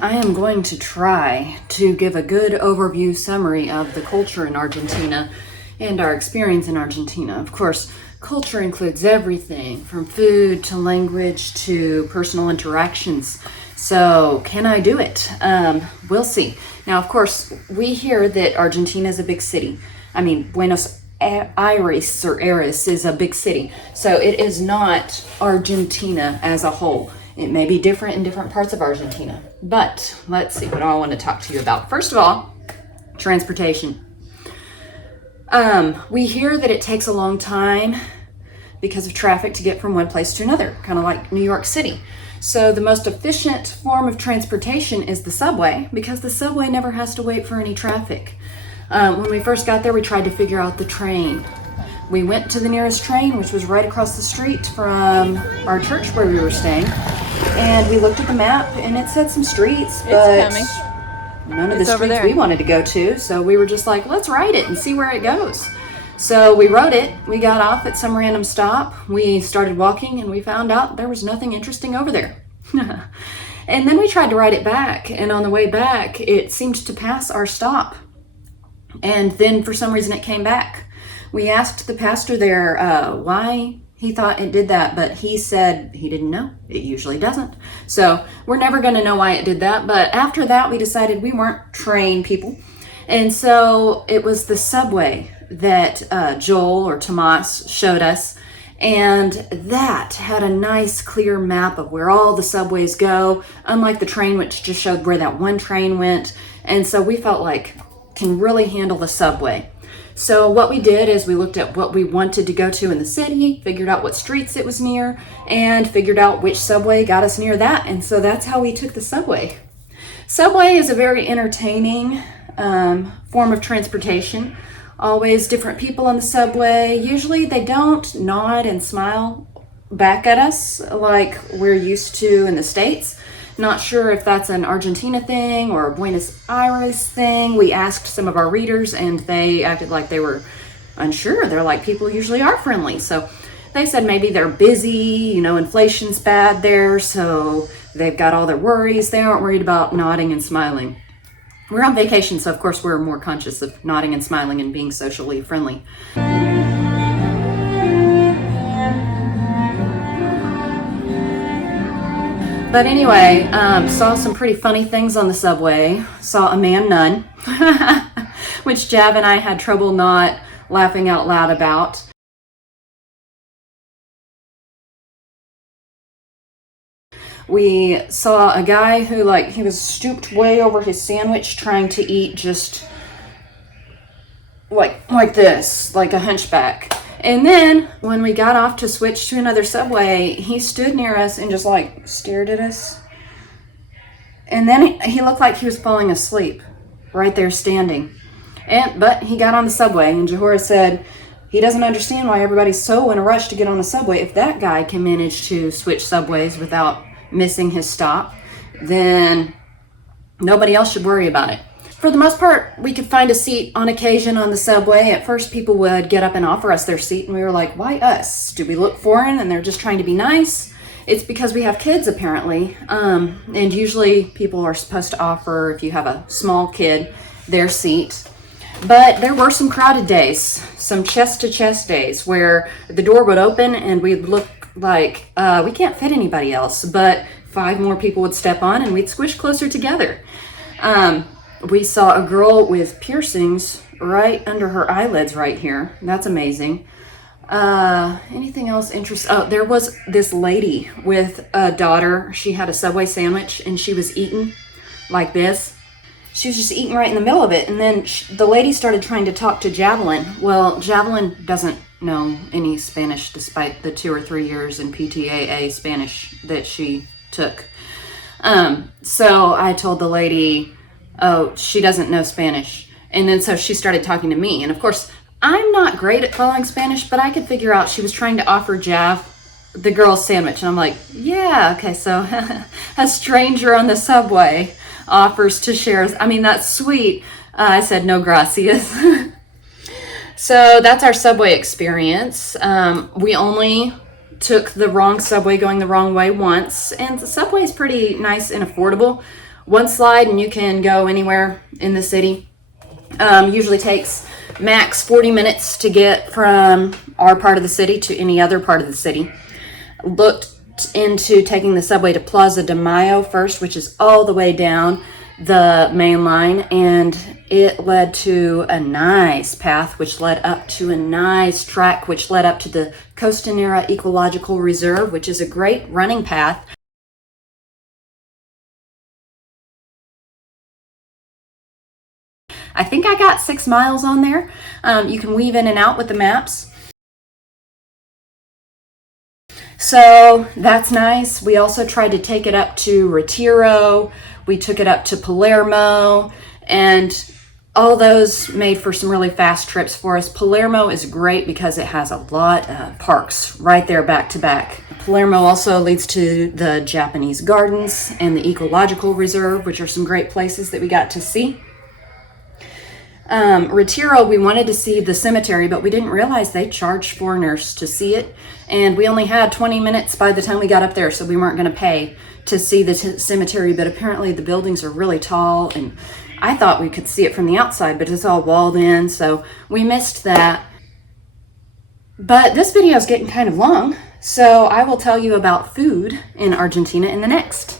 I am going to try to give a good overview summary of the culture in Argentina and our experience in Argentina. Of course, culture includes everything from food to language to personal interactions. So, can I do it? We'll see. Now, of course, we hear that Argentina is a big city. I mean, Buenos Aires or Aires is a big city. So, it is not Argentina as a whole. It may be different in different parts of Argentina. But let's see what I want to talk to you about. First of all, transportation. We hear that it takes a long time because of traffic to get from one place to another, kind of like New York City. So the most efficient form of transportation is the subway, because the subway never has to wait for any traffic. When we first got there, we tried to figure out the train. We went to the nearest train, which was right across the street from our church where we were staying, and we looked at the map, and it said some streets, but none of the streets we wanted to go to, so we were just like, let's ride it and see where it goes. So we rode it, we got off at some random stop, we started walking, and we found out there was nothing interesting over there. And then we tried to ride it back, and on the way back, it seemed to pass our stop. And then for some reason it came back. We asked the pastor there why he thought it did that, but he said he didn't know. It usually doesn't. So we're never going to know why it did that. But after that, we decided we weren't train people. And so it was the subway that Joel or Tomas showed us. And that had a nice clear map of where all the subways go, unlike the train, which just showed where that one train went. And so we felt like can really handle the subway. So what we did is we looked at what we wanted to go to in the city, figured out what streets it was near, and figured out which subway got us near that. And so that's how we took the subway. Subway is a very entertaining form of transportation. Always different people on the subway. Usually they don't nod and smile back at us like we're used to in the States. Not sure if that's an Argentina thing or a Buenos Aires thing. We asked some of our readers and they acted like they were unsure. They're like, people usually are friendly. So they said maybe they're busy, inflation's bad there, so they've got all their worries. They aren't worried about nodding and smiling. We're on vacation, so of course we're more conscious of nodding and smiling and being socially friendly. But anyway, saw some pretty funny things on the subway. Saw a man nun, which Jav and I had trouble not laughing out loud about. We saw a guy who, he was stooped way over his sandwich trying to eat just like this, like a hunchback. And then when we got off to switch to another subway, he stood near us and just stared at us. And then he looked like he was falling asleep right there standing. But he got on the subway, and Jahora said he doesn't understand why everybody's so in a rush to get on the subway. If that guy can manage to switch subways without missing his stop, then nobody else should worry about it. For the most part, we could find a seat on occasion on the subway. At first, people would get up and offer us their seat, and we were like, why us? Do we look foreign and they're just trying to be nice? It's because we have kids, apparently. And usually people are supposed to offer, if you have a small kid, their seat. But there were some crowded days, some chest-to-chest days, where the door would open and we'd look like we can't fit anybody else, but 5 more people would step on and we'd squish closer together. We saw a girl with piercings right under her eyelids right here. That's amazing. Anything else interesting? Oh, there was this lady with a daughter. She had a Subway sandwich and she was eating like this. She was just eating right in the middle of it. And then the lady started trying to talk to Javelin. Well, Javelin doesn't know any Spanish despite the 2 or 3 years in PTAA Spanish that she took. So I told the lady, oh, she doesn't know Spanish. And then so she started talking to me. And of course, I'm not great at following Spanish, but I could figure out she was trying to offer Jav the girl's sandwich. And I'm like, yeah, okay, so a stranger on the subway offers to share. I mean, that's sweet. I said, no gracias. So that's our subway experience. We only took the wrong subway going the wrong way once. And the subway is pretty nice and affordable. one slide and you can go anywhere in the city. Usually takes max 40 minutes to get from our part of the city to any other part of the city. Looked into taking the subway to Plaza de Mayo first, which is all the way down the main line, and it led to a nice path which led up to a nice track which led up to the Costanera Ecological Reserve, which is a great running path. I think I got 6 miles on there. You can weave in and out with the maps. So that's nice. We also tried to take it up to Retiro. We took it up to Palermo, and all those made for some really fast trips for us. Palermo is great because it has a lot of parks right there back to back. Palermo also leads to the Japanese Gardens and the Ecological Reserve, which are some great places that we got to see. Retiro, we wanted to see the cemetery, but we didn't realize they charged foreigners to see it, and we only had 20 minutes by the time we got up there, so we weren't going to pay to see the cemetery. But apparently the buildings are really tall, and I thought we could see it from the outside, but it's all walled in, so we missed that. But this video is getting kind of long, so I will tell you about food in Argentina in the next.